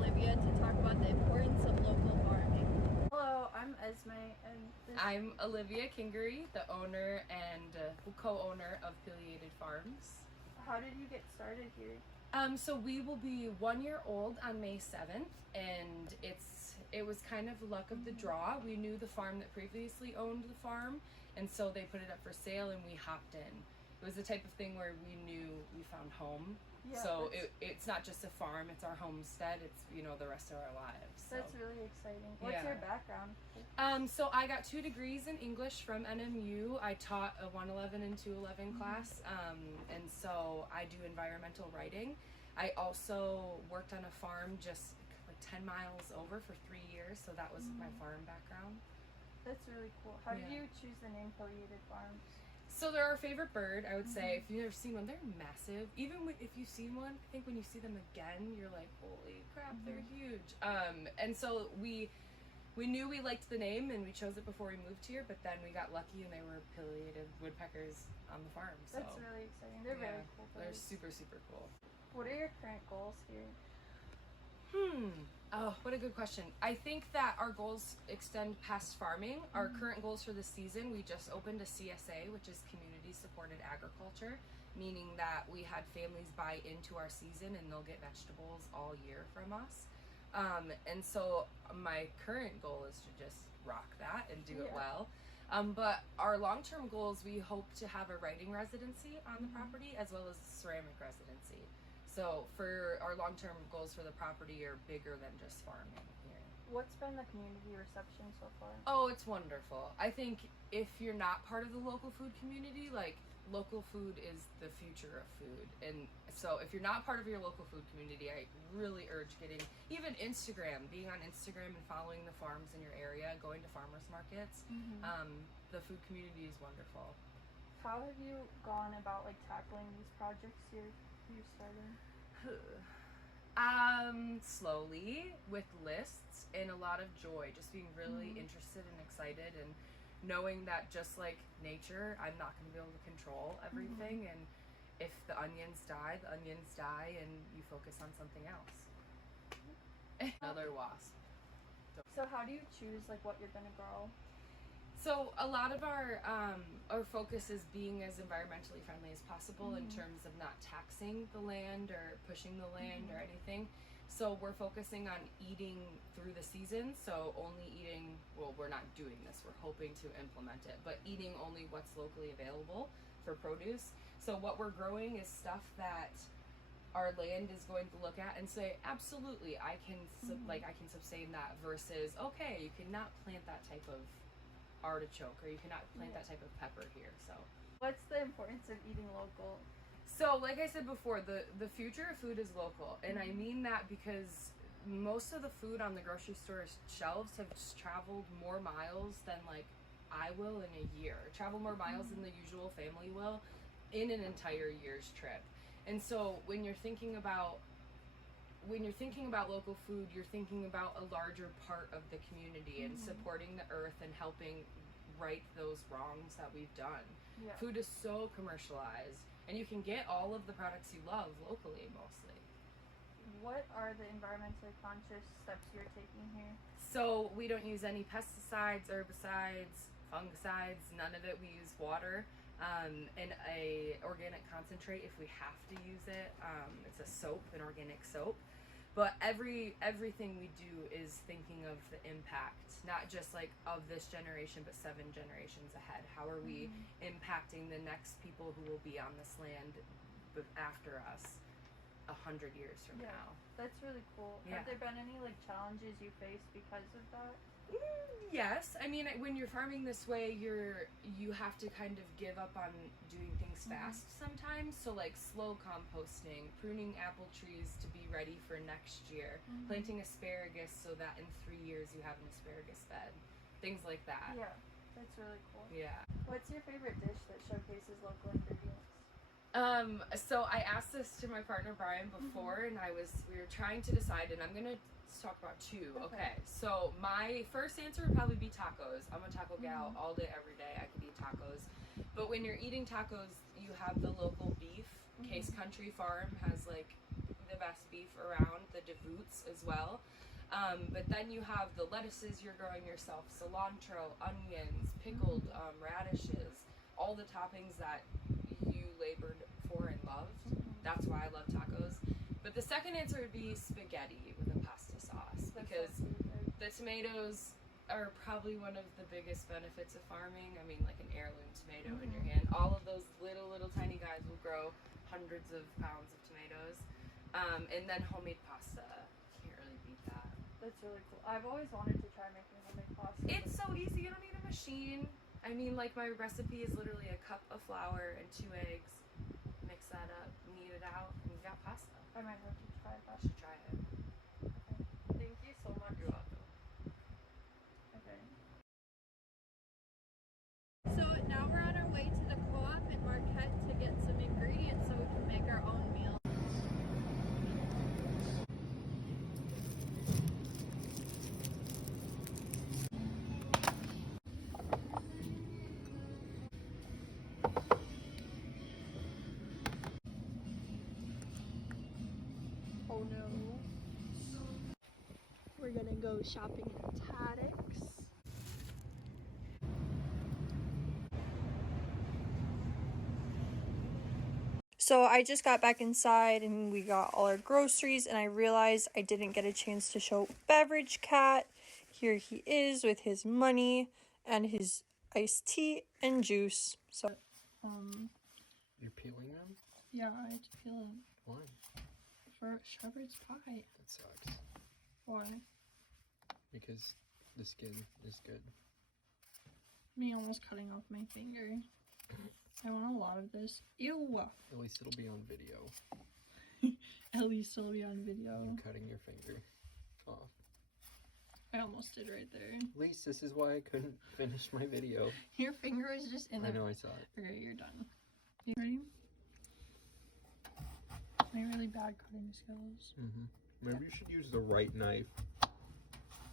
Olivia to talk about the importance of local farming. Hello, I'm Esme, and I'm Olivia Kingery, the owner and co-owner of Pileated Farms. How did you get started here? So we will be 1 year old on May 7th, and it was kind of luck of the draw. We knew the farm that previously owned the farm, and so they put it up for sale, and we hopped in. It was the type of thing where we knew we found home. Yeah, So it's not just a farm, it's our homestead, it's, the rest of our lives. So. That's really exciting. What's your background? So I got 2 degrees in English from NMU. I taught a 111 and 211 class, and so I do environmental writing. I also worked on a farm just like 10 miles over for 3 years, so that was my farm background. That's really cool. How did you choose the name Pileated Farms? So they're our favorite bird, I would say. If you've never seen one, they're massive. Even if you've seen one, I think when you see them again, you're like, holy crap, they're huge. And so we knew we liked the name, and we chose it before we moved here, but then we got lucky and they were pileated woodpeckers on the farm. So that's really exciting. They're very cool birds. They're super, super cool. What are your current goals here? Oh, what a good question. I think that our goals extend past farming. Our current goals for the season, we just opened a CSA, which is Community Supported Agriculture, meaning that we had families buy into our season and they'll get vegetables all year from us. And so my current goal is to just rock that and do it well. But our long-term goals, we hope to have a writing residency on the property as well as a ceramic residency. So for our long-term goals for the property are bigger than just farming here. What's been the community reception so far? Oh, it's wonderful. I think if you're not part of the local food community, like local food is the future of food. And so if you're not part of your local food community, I really urge getting even Instagram, being on Instagram and following the farms in your area, going to farmers markets. The food community is wonderful. How have you gone about tackling these projects you're starting? Slowly with lists and a lot of joy, just being really interested and excited and knowing that just like nature, I'm not going to be able to control everything, and if the onions die, the onions die, and you focus on something else. Another wasp. So how do you choose what you're going to grow? So a lot of our focus is being as environmentally friendly as possible in terms of not taxing the land or pushing the land or anything. So we're focusing on eating through the season. So only eating, well, we're not doing this, we're hoping to implement it, but eating only what's locally available for produce. So what we're growing is stuff that our land is going to look at and say, absolutely, I can I can sustain that, versus, okay, you cannot plant that type of artichoke, or you cannot plant that type of pepper here. So what's the importance of eating local? So like I said before, the future of food is local, and I mean that because most of the food on the grocery store shelves have just traveled more miles than I will in a year, travel more miles than the usual family will in an entire year's trip. And so when you're thinking about local food, you're thinking about a larger part of the community and supporting the earth and helping right those wrongs that we've done. Yeah. Food is so commercialized, and you can get all of the products you love locally mostly. What are the environmentally conscious steps you're taking here? So we don't use any pesticides, herbicides, fungicides, none of it. We use water and a organic concentrate if we have to use it. It's a soap, an organic soap. But everything we do is thinking of the impact, not just of this generation, but 7 generations ahead. How are we impacting the next people who will be on this land after us 100 years from now? That's really cool. Yeah. Have there been any challenges you faced because of that? Yes. I mean, when you're farming this way, you have to kind of give up on doing things fast sometimes. So slow composting, pruning apple trees to be ready for next year, planting asparagus so that in 3 years you have an asparagus bed, things like that. Yeah, that's really cool. Yeah. What's your favorite dish that showcases local ingredients? So I asked this to my partner Brian before, and we were trying to decide, and I'm gonna talk about 2. Okay. So my first answer would probably be tacos. I'm a taco gal all day, every day. I could eat tacos. But when you're eating tacos, you have the local beef. Case Country Farm has the best beef around, the Devoots as well. But then you have the lettuces you're growing yourself, cilantro, onions, pickled radishes, all the toppings that you labored for and loved. That's why I love tacos. But the second answer would be spaghetti with a pasta sauce, because the tomatoes are probably one of the biggest benefits of farming. I mean, like an heirloom tomato in your hand. All of those little tiny guys will grow hundreds of pounds of tomatoes. And then homemade pasta. Can't really beat that. That's really cool. I've always wanted to try making homemade pasta. It's so easy. You don't need a machine. I mean, like, my recipe is literally a cup of flour and 2 eggs. Mix that up, knead it out, and you got pasta. I might have to try that. You should try it. Okay. Thank you so much. You're welcome. Okay. So now we're on our way to the co-op in Marquette to get some ingredients so we can make our own meal. Oh no. We're gonna go shopping at Tadix. So I just got back inside and we got all our groceries, and I realized I didn't get a chance to show Beverage Cat. Here he is with his money and his iced tea and juice. So You're peeling them? yeah, I had to peel them Why? for shepherd's pie. That sucks. Why? Because the skin is good. Me almost cutting off my finger. I want a lot of this. Ew! At least it'll be on video. At least it'll be on video. You cutting your finger off. I almost did right there. At least this is why I couldn't finish my video. Your finger is just in the... I know, I saw it. Okay, you're done. You ready? My really bad cutting skills. Maybe you should use the right knife.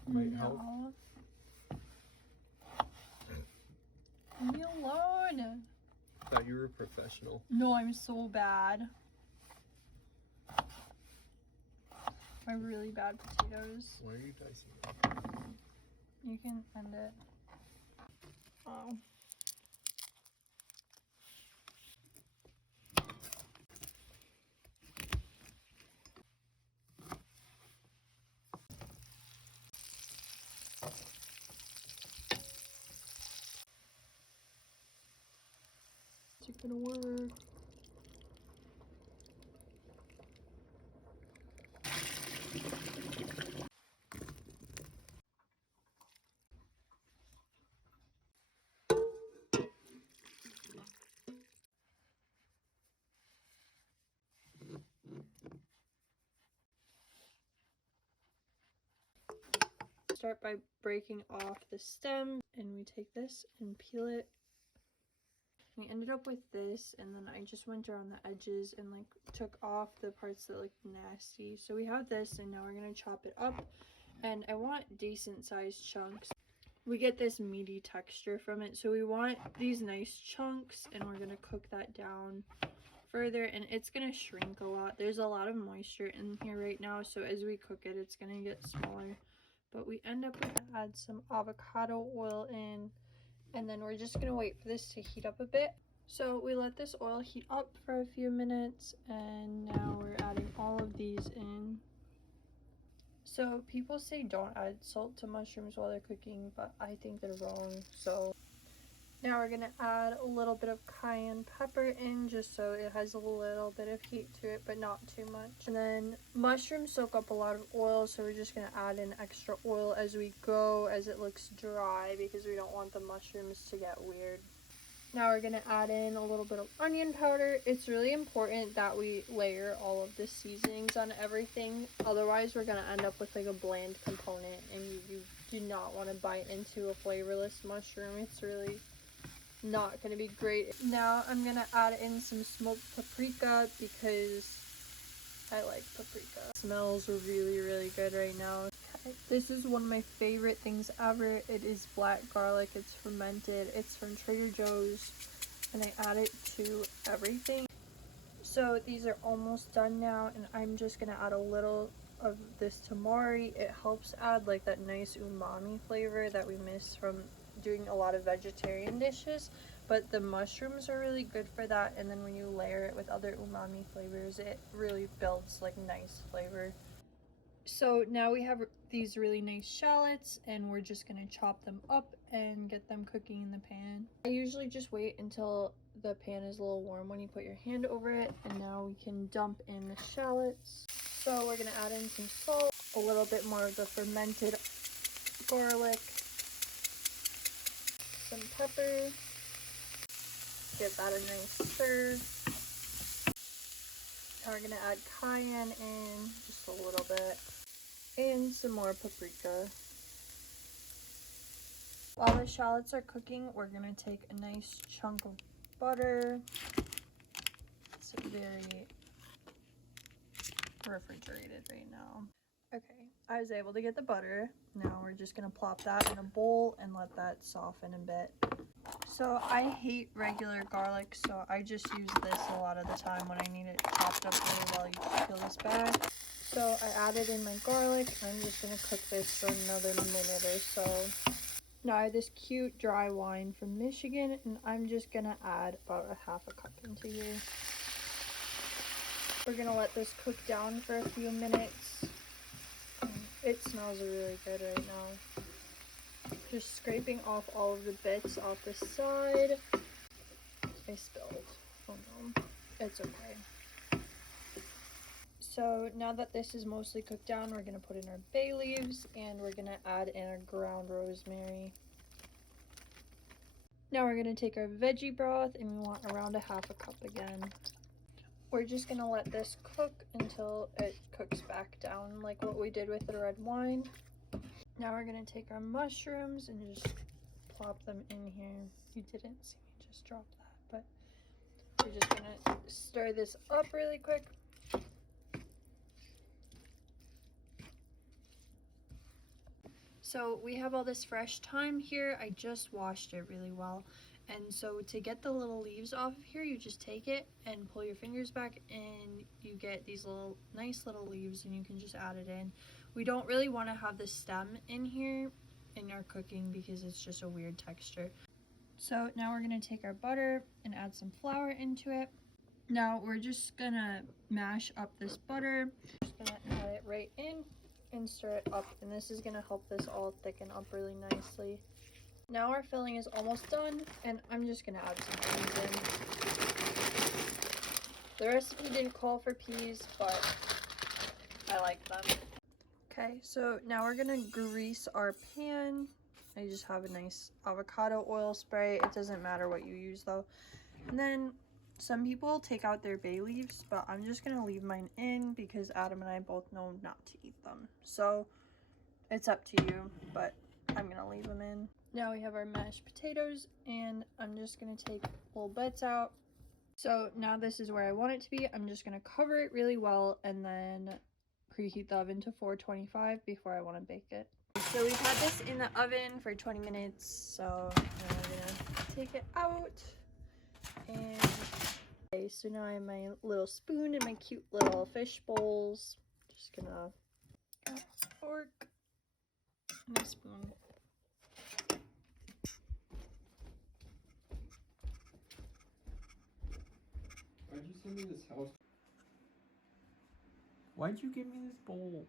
Might help. Leave me alone. Thought you were a professional. No, I'm so bad. My really bad potatoes. Why are you dicing them? You can end it. Oh. It's gonna work. Start by breaking off the stem, and we take this and peel it. We ended up with this, and then I just went around the edges and like took off the parts that looked nasty. So we have this, and now we're gonna chop it up, and I want decent sized chunks. We get this meaty texture from it, so we want these nice chunks, and we're gonna cook that down further, and it's gonna shrink a lot. There's a lot of moisture in here right now, so as we cook it, it's gonna get smaller. But we end up with add some avocado oil in, and then we're just gonna wait for this to heat up a bit. So we let this oil heat up for a few minutes, and now we're adding all of these in. So people say don't add salt to mushrooms while they're cooking, but I think they're wrong. So now we're gonna add a little bit of cayenne pepper in, just so it has a little bit of heat to it, but not too much. And then mushrooms soak up a lot of oil, so we're just gonna add in extra oil as we go, as it looks dry, because we don't want the mushrooms to get weird. Now we're gonna add in a little bit of onion powder. It's really important that we layer all of the seasonings on everything, otherwise we're gonna end up with like a bland component, and you do not want to bite into a flavorless mushroom. It's really not gonna be great. Now I'm gonna add in some smoked paprika because I like paprika. It smells really good right now. This is one of my favorite things ever. It is black garlic. It's fermented. It's from Trader Joe's, and I add it to everything. So these are almost done now, and I'm just gonna add a little of this tamari. It helps add like that nice umami flavor that we miss from doing a lot of vegetarian dishes, but the mushrooms are really good for that, and then when you layer it with other umami flavors, it really builds like nice flavor. So now we have these really nice shallots, and we're just gonna chop them up and get them cooking in the pan. I usually just wait until the pan is a little warm when you put your hand over it, and now we can dump in the shallots. So we're gonna add in some salt, a little bit more of the fermented garlic, some pepper, give that a nice stir. Now we're gonna add cayenne in, just a little bit, and some more paprika. While the shallots are cooking, we're gonna take a nice chunk of butter. It's very refrigerated right now. Okay, I was able to get the butter. Now we're just gonna plop that in a bowl and let that soften a bit. So I hate regular garlic, so I just use this a lot of the time when I need it chopped up really well. You just peel this back. So I added in my garlic. I'm just gonna cook this for another minute or so. Now I have this cute dry wine from Michigan, and I'm just gonna add about a half a cup into here. We're gonna let this cook down for a few minutes. It smells really good right now. Just scraping off all of the bits off the side. I spilled. Oh no, it's okay. So now that this is mostly cooked down, we're gonna put in our bay leaves, and we're gonna add in our ground rosemary. Now we're gonna take our veggie broth, and we want around a half a cup again. We're just gonna let this cook until it cooks back down like what we did with the red wine. Now we're gonna take our mushrooms and just plop them in here. You didn't see me just drop that, but we're just gonna stir this up really quick. So we have all this fresh thyme here. I just washed it really well. And so to get the little leaves off of here, you just take it and pull your fingers back, and you get these nice little leaves, and you can just add it in. We don't really want to have the stem in here in our cooking because it's just a weird texture. So now we're going to take our butter and add some flour into it. Now we're just going to mash up this butter. Just going to add it right in and stir it up, and this is going to help this all thicken up really nicely. Now our filling is almost done, and I'm just gonna add some peas in. The recipe didn't call for peas, but I like them. Okay, so now we're gonna grease our pan. I just have a nice avocado oil spray. It doesn't matter what you use though. And then some people take out their bay leaves, but I'm just gonna leave mine in because Adam and I both know not to eat them. So it's up to you, but I'm gonna leave them in. Now we have our mashed potatoes, and I'm just gonna take little bits out. So now this is where I want it to be. I'm just gonna cover it really well and then preheat the oven to 425 before I want to bake it. So we've had this in the oven for 20 minutes, so now we're gonna take it out. And okay, so now I have my little spoon and my cute little fish bowls. Just gonna get a fork and a spoon. Why'd you send me this house? Why'd you give me this bowl?